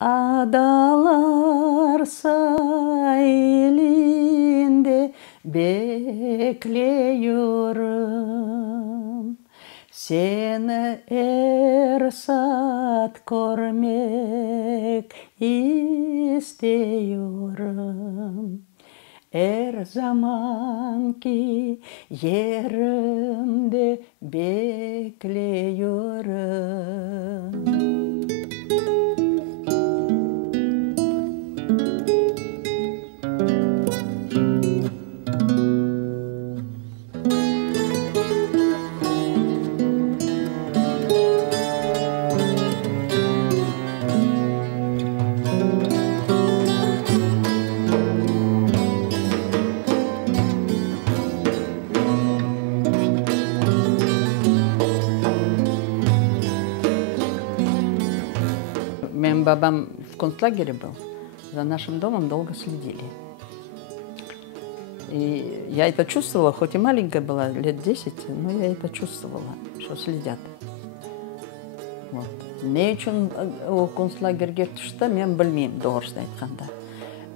Adalar sahilinde bekliyorum. Seni ersat görmek istiyorum. Her zamanki yerimde bekliyorum. Моим бабам в концлагере был. За нашим домом долго следили. И я это чувствовала, хоть и маленькая была, лет 10, но я это чувствовала, что следят. Вот. Не үшін концлагерге түшті, мен білмеймін, doğrusunu айтқанда.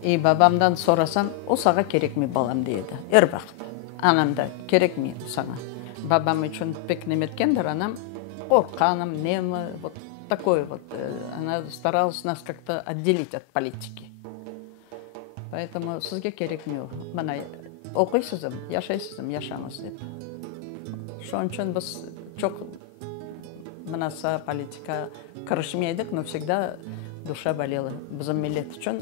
И бабамдан сорасам, о саға керек ме балам дейді. Әр вақыт. Анам да керек ме саңа. Бабам үшін пек неметкендер, анам қорқаным, немі, вот такой вот. Она старалась нас как-то отделить от политики. Поэтому сізге керек ме? Мына оқисызым, яшайсызым, яшаңыз деп. Шон үшін біз çok мынаса политика кірішмейдік, но всегда душа болела. Біздің миллет үшін.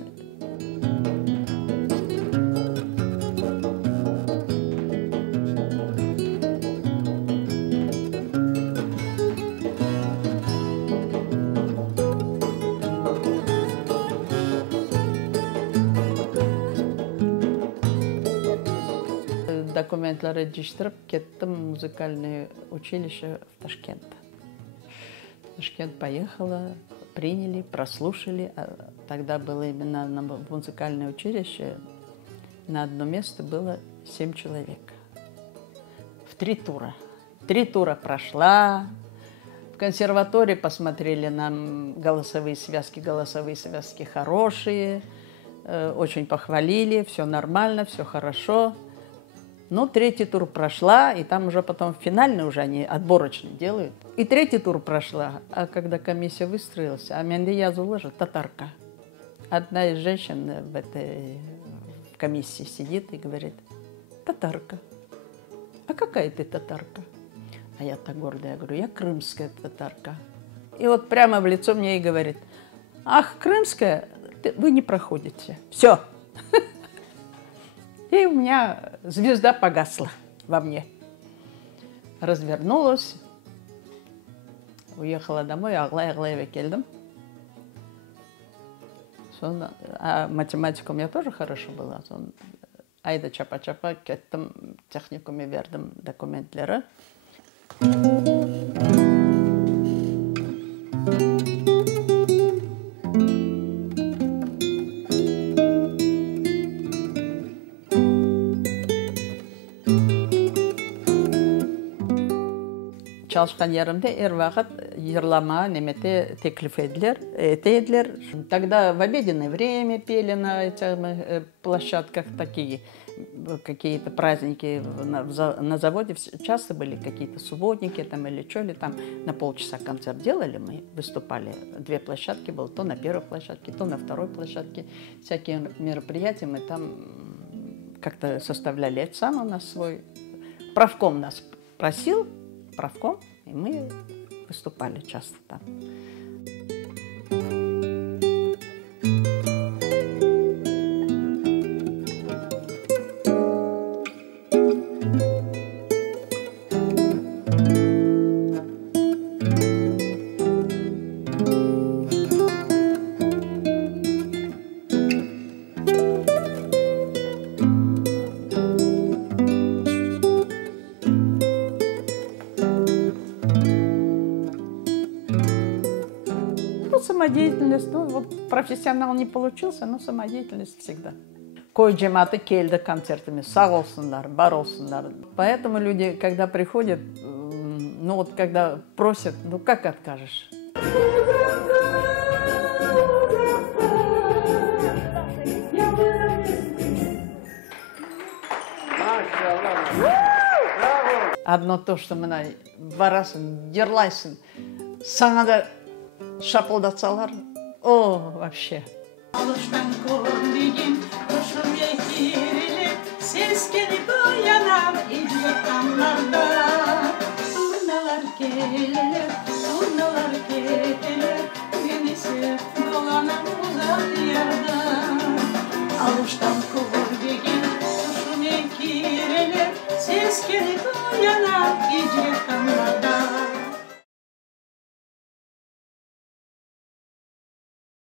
Документлары диштіріп, кеттім музыкальное училище в Ташкент. В Ташкент поехала, приняли, прослушали. Тогда было именно на музыкальное училище. На одно место было 7 человек. В 3 тура. 3 тура прошла. В консерватории посмотрели нам голосовые связки хорошие. Очень похвалили, все нормально, все хорошо. Ну, 3-й тур прошла, и там уже потом финальный уже они отборочный делают. И 3-й тур прошла, а когда комиссия выстроилась, а менде языла же татарка. Одна из женщин в этой комиссии сидит и говорит: татарка. А какая ты татарка? А я так гордая, я говорю: я крымская татарка. И вот прямо в лицо мне и говорит: ах, крымская, вы не проходите. Все. И у меня звезда погасла во мне. Развернулась, уехала домой, ағлай-ағлай келдім. А математика у меня тоже хорошо была. Айда чапа-чапа кеттім, техникуме бердім документлері. Çalışkan yerimde her vakit yırlama, немете teklif edilir. Тогда в обеденное время пели на этих площадках такие какие-то праздники на заводе. Часто были какие-то субботники там или что ли там. На полчаса концерт делали, мы выступали. 2 площадки было, то на 1-й площадке, то на 2-й площадке. Всякие мероприятия мы там как-то составляли. Это сам у нас свой правком нас просил. Правком, и мы выступали часто там. Самодеятельность, ну вот профессионал не получился, но самодеятельность всегда. Кой джематы келді концертами, сау болсындар, бар болсындар. Поэтому люди, когда приходят, ну вот когда просят, ну как откажешь? Одно то, что мына барасың, ерлайсың, саңа да шапылдатсалар, о, вообще. Алыштан көрмеген, ұшып етерлеп, сескеніп